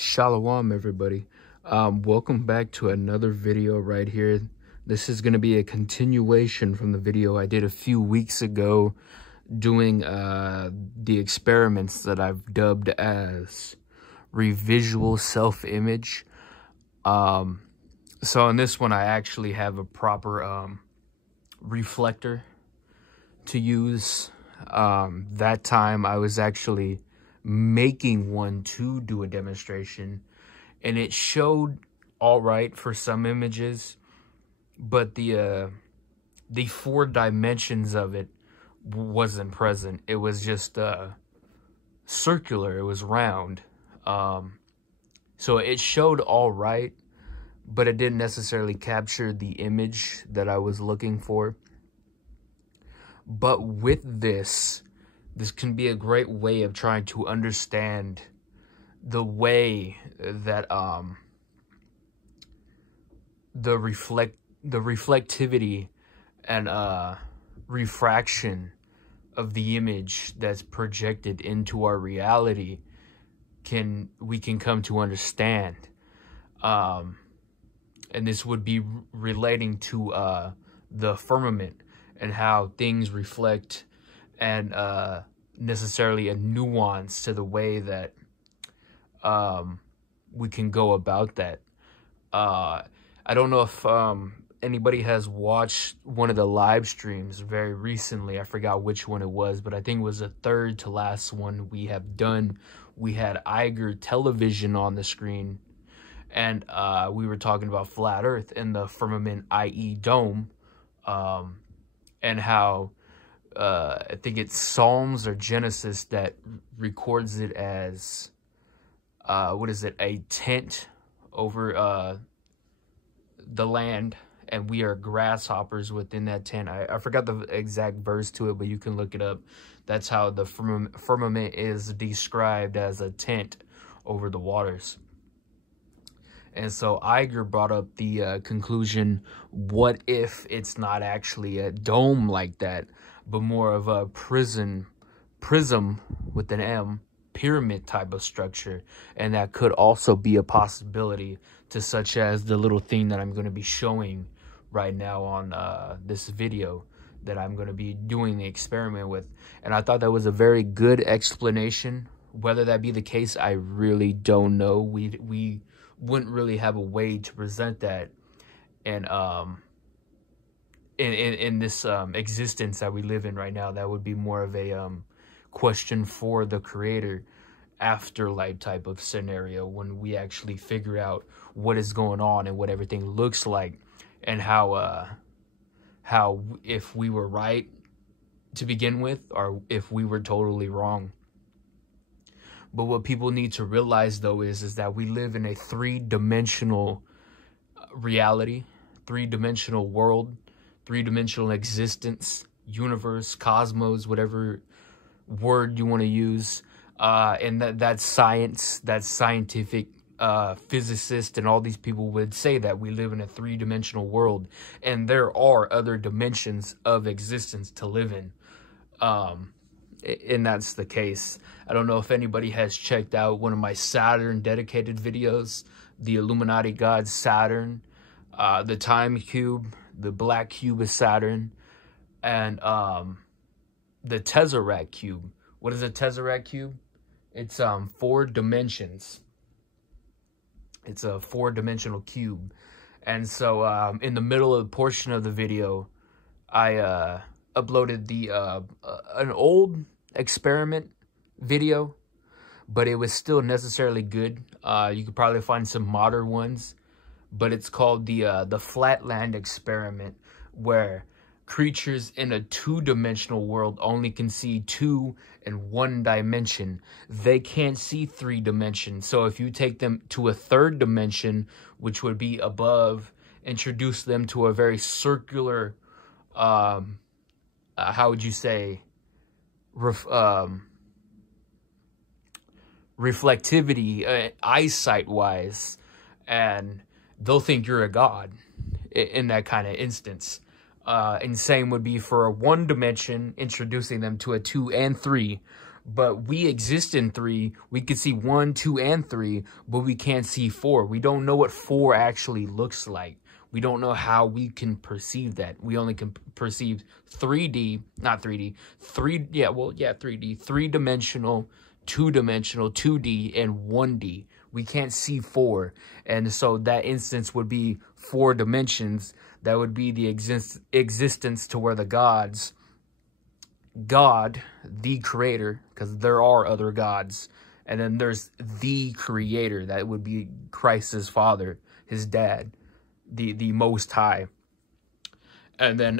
Shalom, everybody. Welcome back to another video right here. This is going to be a continuation from the video I did a few weeks ago doing the experiments that I've dubbed as Revisual self-image. So in this one, I actually have a proper reflector to use. That time I was actually making one to do a demonstration, and it showed all right for some images, but the 4 dimensions of it wasn't present. It was just circular, it was round. So it showed all right, but it didn't necessarily capture the image that I was looking for. But with this can be a great way of trying to understand the way that the reflectivity and refraction of the image that's projected into our reality we can come to understand. And this would be relating to the firmament and how things reflect, and necessarily a nuance to the way that we can go about that. I don't know if anybody has watched one of the live streams very recently. I forgot which one it was, but I think it was the third to last one we have done. We had Iger television on the screen, and we were talking about flat earth and the firmament, i.e. dome, and how I think it's Psalms or Genesis that records it as a tent over the land, and we are grasshoppers within that tent. I forgot the exact verse to it, but you can look it up. That's how the firmament is described, as a tent over the waters. And so Iger brought up the conclusion, what if it's not actually a dome like that, but more of a prism with an M, pyramid type of structure? And that could also be a possibility, to such as the little thing that I'm going to be showing right now on this video that I'm going to be doing the experiment with. And I thought that was a very good explanation. Whether that be the case, I really don't know. We wouldn't really have a way to present that, and in this existence that we live in right now. That would be more of a question for the creator, afterlife type of scenario, when we actually figure out what is going on and what everything looks like, and how if we were right to begin with, or if we were totally wrong. But what people need to realize, though, is that we live in a 3-dimensional reality, 3-dimensional world, 3-dimensional existence, universe, cosmos, whatever word you want to use. And that's science, that's scientific physicists, and all these people would say that we live in a 3-dimensional world, and there are other dimensions of existence to live in. And that's the case. I don't know if anybody has checked out one of my Saturn dedicated videos, the Illuminati god Saturn, the time cube, the black cube of Saturn, and the Tesseract cube. What is a Tesseract cube? It's 4 dimensions. It's a 4-dimensional cube. And so in the middle of the portion of the video, I uploaded the an old experiment video, but it was still necessarily good. You could probably find some modern ones, but it's called the Flatland experiment, where creatures in a 2-dimensional world only can see 2 and 1 dimension. They can't see 3 dimensions. So if you take them to a 3rd dimension, which would be above, introduce them to a very circular, how would you say, reflectivity, eyesight wise, and they'll think you're a god in that kind of instance. And same would be for a 1 dimension, introducing them to a 2 and 3, but we exist in 3. We can see 1, 2, and 3, but we can't see 4. We don't know what 4 actually looks like. We don't know how we can perceive that. We only can perceive 3D, not 3D, 3D, 3-dimensional, 2-dimensional, 2D, and 1D. We can't see 4. And so that instance would be 4 dimensions. That would be the existence to where the gods, God, the creator, because there are other gods, and then there's the creator, that would be Christ's father, his dad, the Most High, and then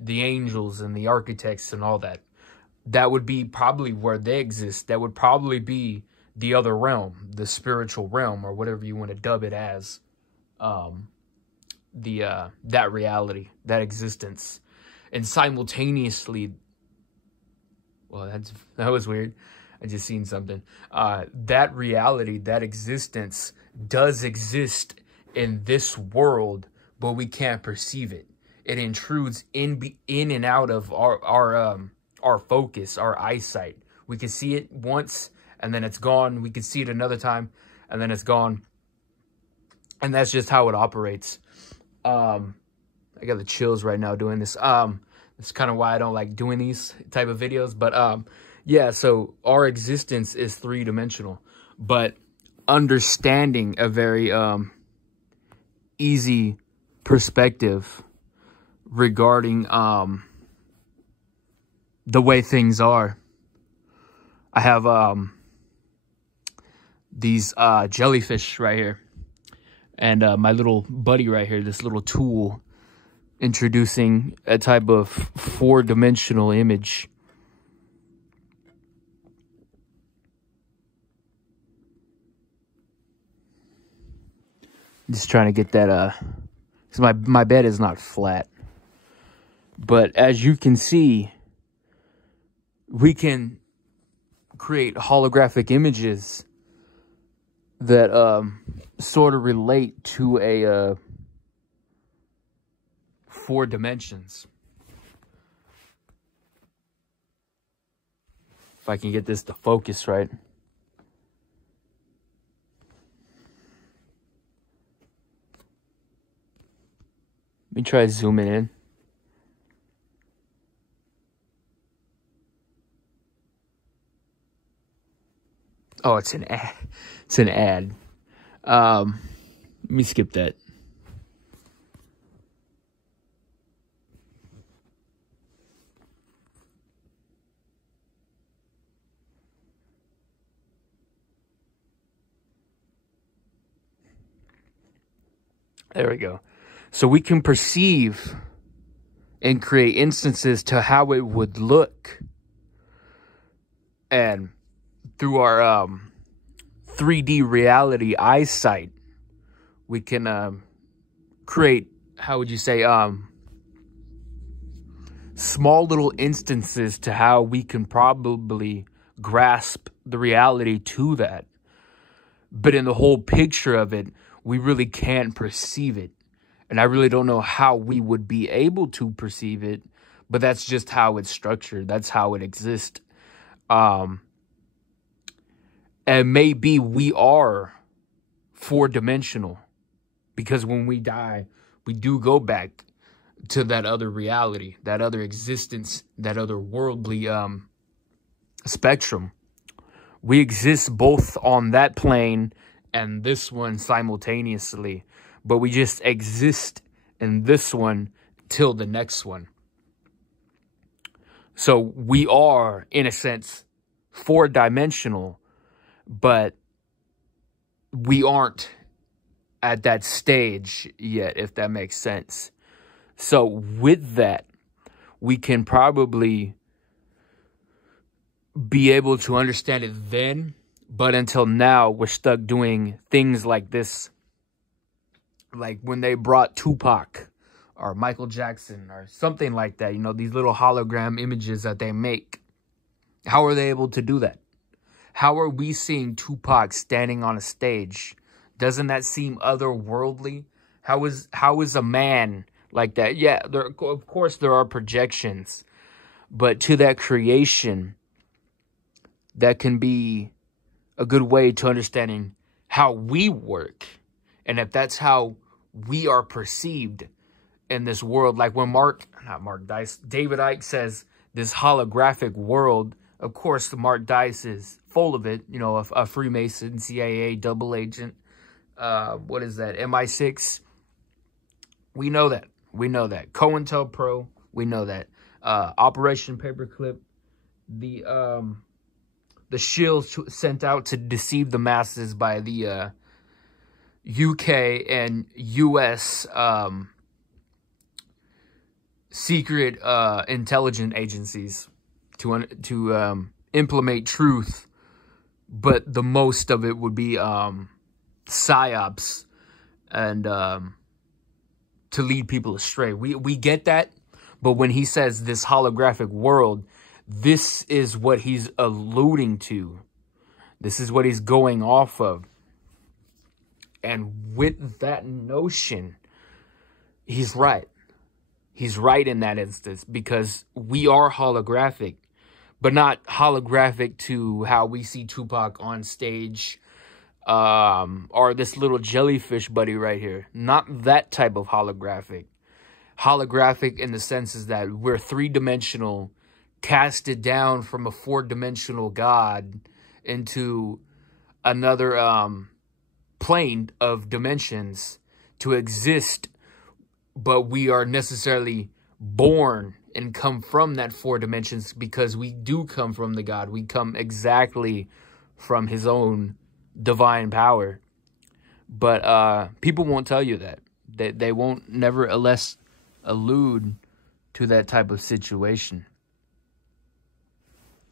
the angels and the architects and all that. That would be probably where they exist. That would probably be the other realm, the spiritual realm, or whatever you want to dub it as. That reality, that existence, and simultaneously, well, that was weird. I just seen something. That reality, that existence does exist in this world, but we can't perceive it. It intrudes in and out of our focus, our eyesight. We can see it once, and then it's gone. We can see it another time, and then it's gone. And that's just how it operates. I got the chills right now doing this. It's kind of why I don't like doing these type of videos. But yeah, so our existence is 3-dimensional. But understanding a very easy perspective regarding the way things are. I have these jellyfish right here. And my little buddy right here, this little tool, introducing a type of 4-dimensional image. Just trying to get that, because my bed is not flat. But as you can see, we can create holographic images that sort of relate to a 4 dimensions. If I can get this to focus right. Let me try zooming in. Oh, it's an ad. It's an ad. Let me skip that. There we go. So we can perceive and create instances to how it would look. And through our 3D reality eyesight, we can create, how would you say, small little instances to how we can probably grasp the reality to that. But in the whole picture of it, we really can't perceive it. And I really don't know how we would be able to perceive it, but that's just how it's structured. That's how it exists. And maybe we are 4-dimensional, because when we die, we do go back to that other reality, that other existence, that other worldly spectrum. We exist both on that plane and this one simultaneously, but we just exist in this one till the next one. So we are, in a sense, 4-dimensional, but we aren't at that stage yet, if that makes sense. So with that, we can probably be able to understand it then, but until now, we're stuck doing things like this. Like when they brought Tupac or Michael Jackson or something like that, you know, these little hologram images that they make. How are they able to do that? How are we seeing Tupac standing on a stage? Doesn't that seem otherworldly? How is a man like that? Yeah, of course there are projections, but to that creation, that can be a good way to understanding how we work, and if that's how we are perceived in this world. Like when David Icke says this holographic world, of course, Mark Dice is full of it. You know, a Freemason, CIA, double agent, what is that, MI6. We know that. We know that. COINTELPRO, we know that. Operation Paperclip, the shields sent out to deceive the masses by the UK and US secret intelligence agencies to implement truth, but the most of it would be psyops and to lead people astray. We get that, but when he says this holographic world, this is what he's alluding to. This is what he's going off of. And with that notion, he's right. He's right in that instance, because we are holographic, but not holographic to how we see Tupac on stage, or this little jellyfish buddy right here. Not that type of holographic. Holographic in the sense is that we're three-dimensional, casted down from a four-dimensional God into another plane of dimensions to exist, but we are necessarily born and come from that four dimensions because we do come from the God. We come exactly from his own divine power. But people won't tell you that. They won't nevertheless allude to that type of situation.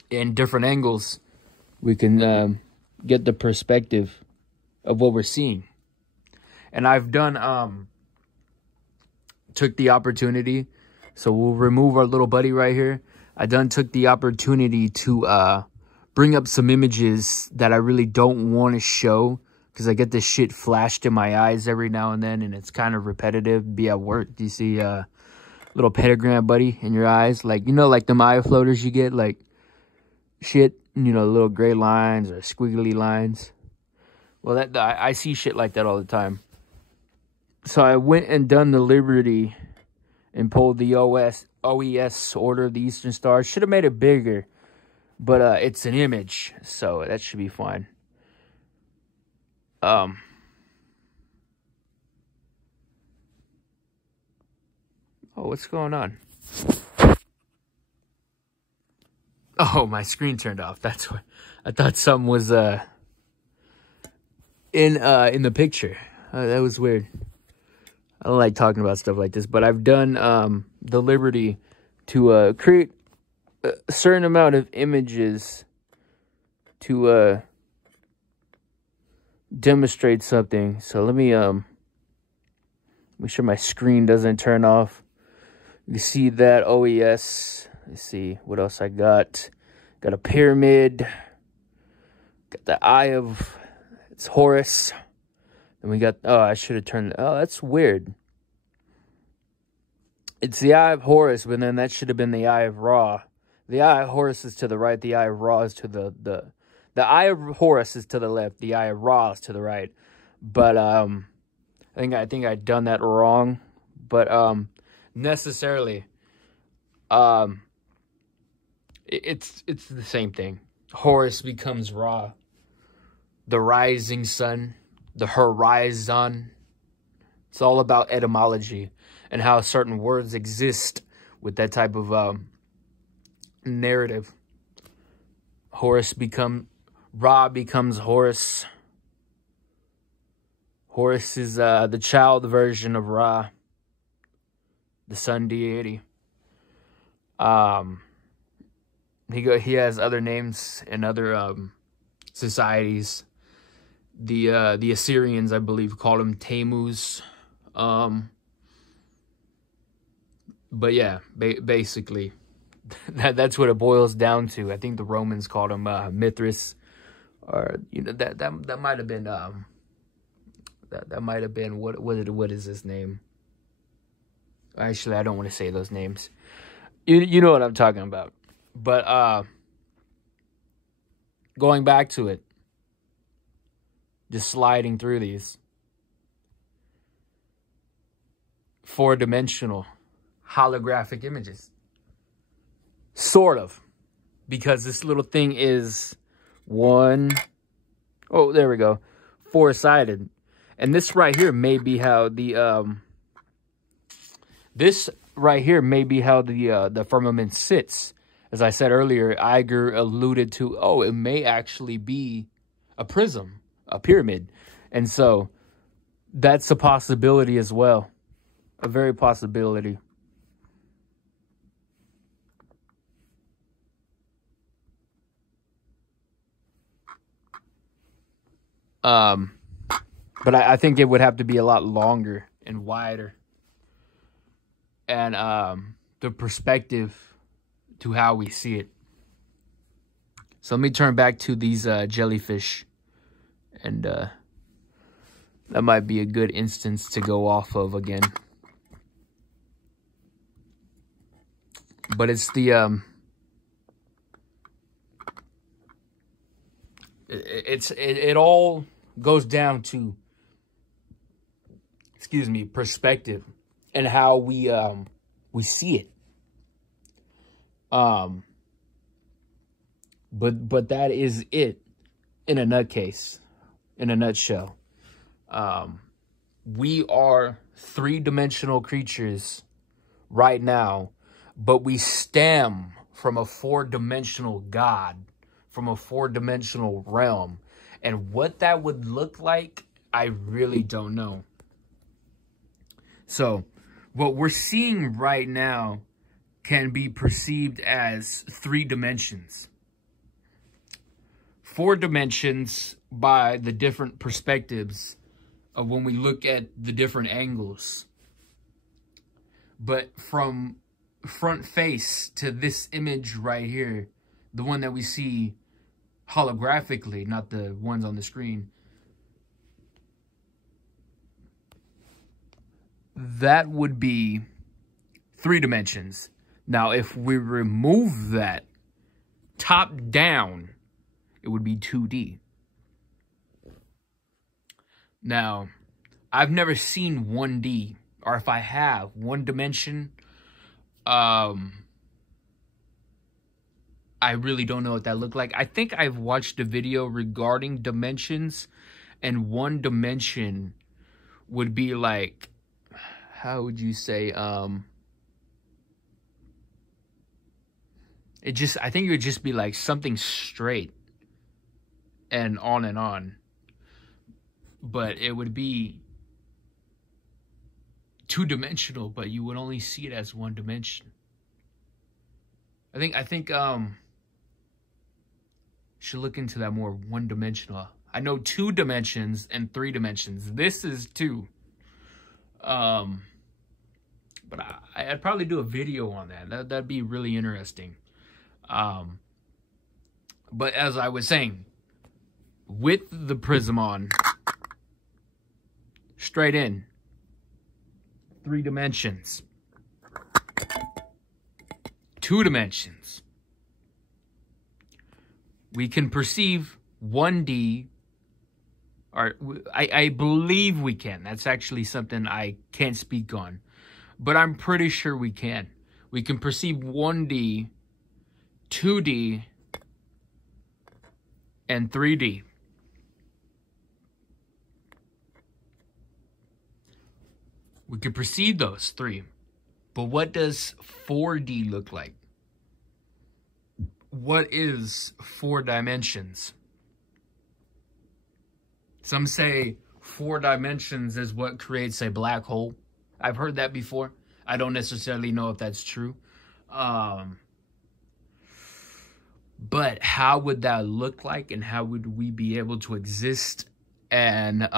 In different angles, we can get the perspective of what we're seeing. And I've done, took the opportunity, so we'll remove our little buddy right here. I took the opportunity to bring up some images that I really don't want to show, because I get this shit flashed in my eyes every now and then, and it's kind of repetitive. Be at work, do you see a little pentagram, buddy, in your eyes? Like, you know, like them eye floaters you get, like shit, you know, little gray lines or squiggly lines. Well, I see shit like that all the time. So I went and done the liberty and pulled the OES, Order of the Eastern Star. Should have made it bigger, but it's an image, so that should be fine. Oh, what's going on? Oh, my screen turned off. That's what I thought. Something was in the picture. That was weird. I don't like talking about stuff like this, but I've done the liberty to create a certain amount of images to demonstrate something. So let me make sure my screen doesn't turn off. You see that OES. Let's see what else I got. Got a pyramid. Got the eye of, it's Horus. And we got, oh, I should have turned, oh, that's weird. It's the eye of Horus, but then that should have been the eye of Ra. The eye of Horus is to the right. The eye of Ra is to the eye of Horus is to the left. The eye of Ra is to the right. But I think I'd done that wrong. But necessarily, it's the same thing. Horus becomes Ra, the rising sun, the horizon. It's all about etymology and how certain words exist with that type of narrative. Ra becomes Horus. Horus is the child version of Ra, the sun deity. He has other names in other societies. The Assyrians, I believe, called him Tammuz. But yeah, basically, that's what it boils down to. I think the Romans called him Mithras, or you know that might have been that might have been what is his name? Actually, I don't want to say those names. You know what I'm talking about. But going back to it. Just sliding through these. 4-dimensional holographic images. Sort of. Because this little thing is oh, there we go. 4-sided. And this right here may be how the the firmament sits. As I said earlier, Iger alluded to, oh, it may actually be a prism, a pyramid. And so that's a possibility as well. A very possibility. But I think it would have to be a lot longer and wider. And the perspective to how we see it. So let me turn back to these jellyfish. And that might be a good instance to go off of again. But it's the it all goes down to, excuse me, perspective and how we see it. But that is it in a nutcase, in a nutshell. We are 3-dimensional creatures right now, but we stem from a 4-dimensional God, from a 4-dimensional realm. And what that would look like, I really don't know. So, what we're seeing right now can be perceived as 3 dimensions. 4 dimensions by the different perspectives of when we look at the different angles. But from front face to this image right here, the one that we see holographically, not the ones on the screen, that would be 3 dimensions. Now, if we remove that top down, it would be 2D. Now, I've never seen 1D, or if I have, 1 dimension, I really don't know what that looked like. I think I've watched a video regarding dimensions, and 1 dimension would be like, how would you say, I think it would just be like something straight and on and on. But it would be 2-dimensional, but you would only see it as 1 dimension. I think should look into that more. 1-dimensional. I know 2 dimensions and 3 dimensions. This is 2. But I'd probably do a video on that. That'd be really interesting. But as I was saying, with the prism on, straight in, 3 dimensions, 2 dimensions, we can perceive 1D, or I believe we can. That's actually something I can't speak on, but I'm pretty sure we can. We can perceive 1D, 2D, and 3D. We can perceive those 3. But what does 4D look like? What is 4 dimensions? Some say 4 dimensions is what creates a black hole. I've heard that before. I don't necessarily know if that's true. But how would that look like, and how would we be able to exist and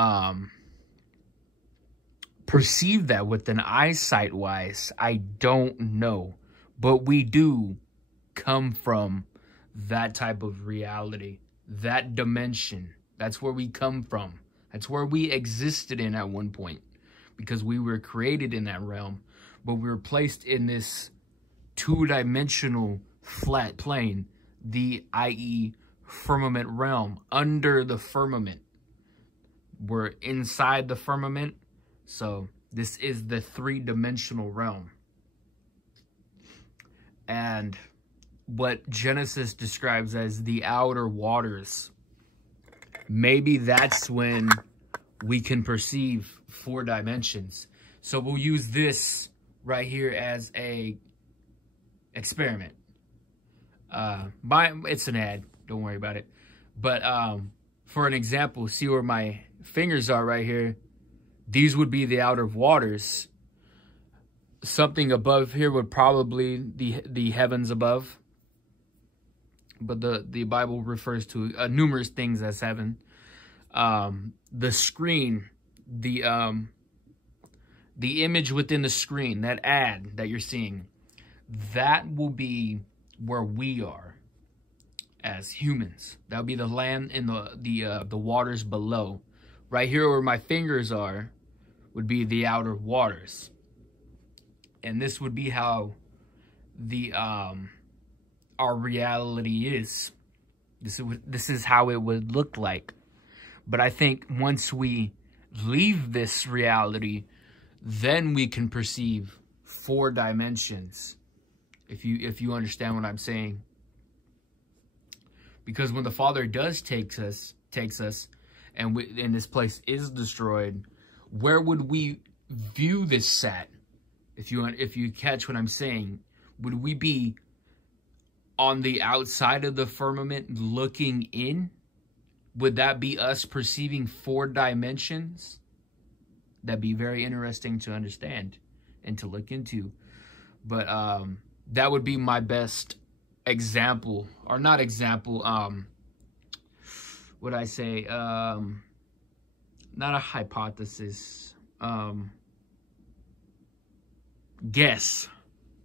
perceive that with an eyesight wise? I don't know. But we do come from that type of reality, that dimension. That's where we come from. That's where we existed in at one point, because we were created in that realm, but we were placed in this 2-dimensional flat plane, the i.e. firmament realm, under the firmament. We're inside the firmament. So this is the three-dimensional realm. And what Genesis describes as the outer waters, maybe that's when we can perceive 4 dimensions. So we'll use this right here as a experiment. It's an ad, don't worry about it. But for an example, see where my fingers are right here. These would be the outer waters. Something above here would probably the heavens above. But the Bible refers to numerous things as heaven. The screen, the image within the screen, that ad that you're seeing, that will be where we are as humans. That would be the land in the waters below. Right here where my fingers are would be the outer waters. And this would be how the our reality is. This is how it would look like. But I think once we leave this reality, then we can perceive 4 dimensions. If you understand what I'm saying. Because when the Father does takes us, and this place is destroyed, where would we view this at? If you catch what I'm saying, would we be on the outside of the firmament looking in? Would that be us perceiving 4 dimensions? That'd be very interesting to understand and to look into. But that would be my best example, or not example, what I say, not a hypothesis, guess.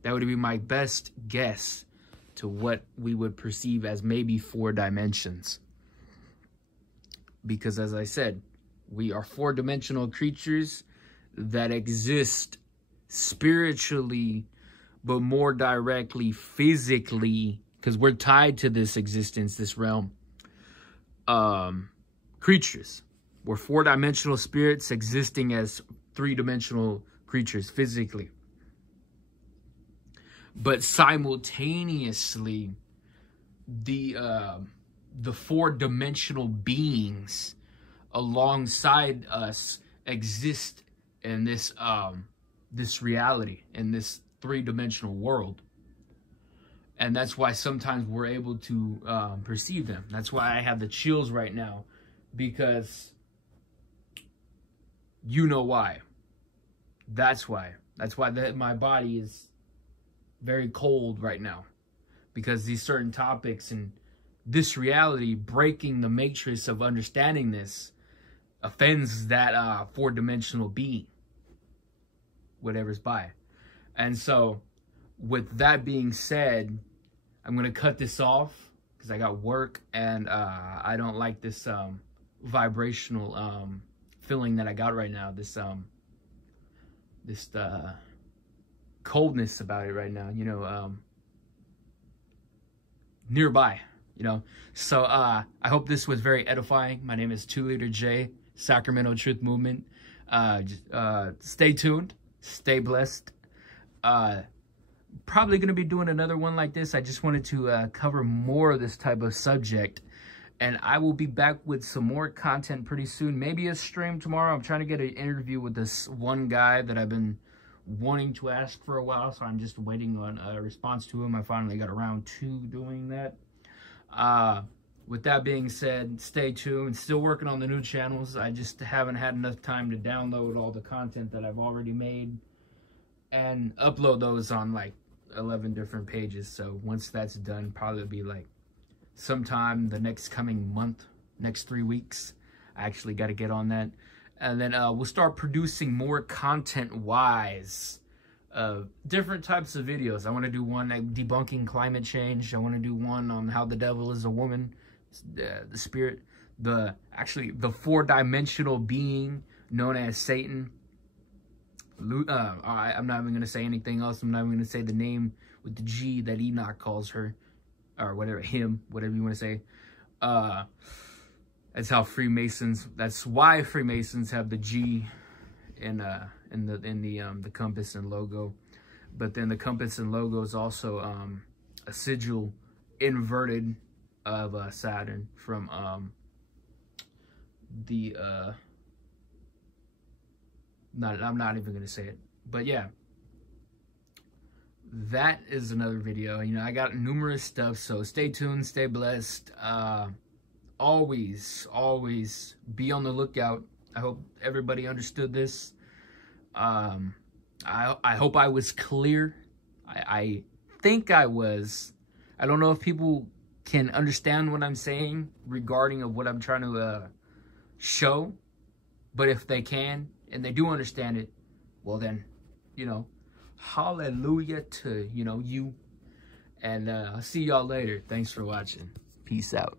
That would be my best guess to what we would perceive as maybe 4 dimensions. Because as I said, we are 4-dimensional creatures that exist spiritually, but more directly physically, because we're tied to this existence, this realm. Creatures. We're 4-dimensional spirits existing as 3-dimensional creatures physically. But simultaneously, the 4-dimensional beings alongside us exist in this this reality, in this 3-dimensional world. And that's why sometimes we're able to perceive them. That's why I have the chills right now, because you know why. That's why. That's why my body is very cold right now, because these certain topics and this reality, breaking the matrix of understanding this, offends that 4-dimensional being, whatever's by. And so with that being said, I'm going to cut this off because I got work, and I don't like this vibrational feeling that I got right now, this coldness about it right now, you know, nearby, you know. So I hope this was very edifying. My name is 2 Liter J, Sacramento Truth Movement. Stay tuned, stay blessed. Probably going to be doing another one like this. I just wanted to cover more of this type of subject, and I will be back with some more content pretty soon. Maybe a stream tomorrow. I'm trying to get an interview with this one guy that I've been wanting to ask for a while, so I'm just waiting on a response to him. I finally got around to doing that. With that being said, stay tuned. Still working on the new channels. I just haven't had enough time to download all the content that I've already made and upload those on like 11 different pages. So once that's done, probably be like sometime the next coming month, next 3 weeks. I actually got to get on that. And then we'll start producing more content-wise, different types of videos. I want to do one like debunking climate change. I want to do one on how the devil is a woman, the spirit, actually the 4-dimensional being known as Satan. I'm not even going to say anything else. I'm not even going to say the name with the G that Enoch calls her, or whatever, him, whatever you want to say. That's how Freemasons. That's why Freemasons have the G in the compass and logo. But then the compass and logo is also a sigil inverted of Saturn from I'm not even gonna say it, but yeah, that is another video. You know, I got numerous stuff, so stay tuned, stay blessed. Always be on the lookout. I hope everybody understood this. I hope I was clear. I think I was. I don't know if people can understand what I'm saying regarding of what I'm trying to show, but if they can and they do understand it, well then, you know, hallelujah to, you know, you. And I'll see y'all later. Thanks for watching. Peace out.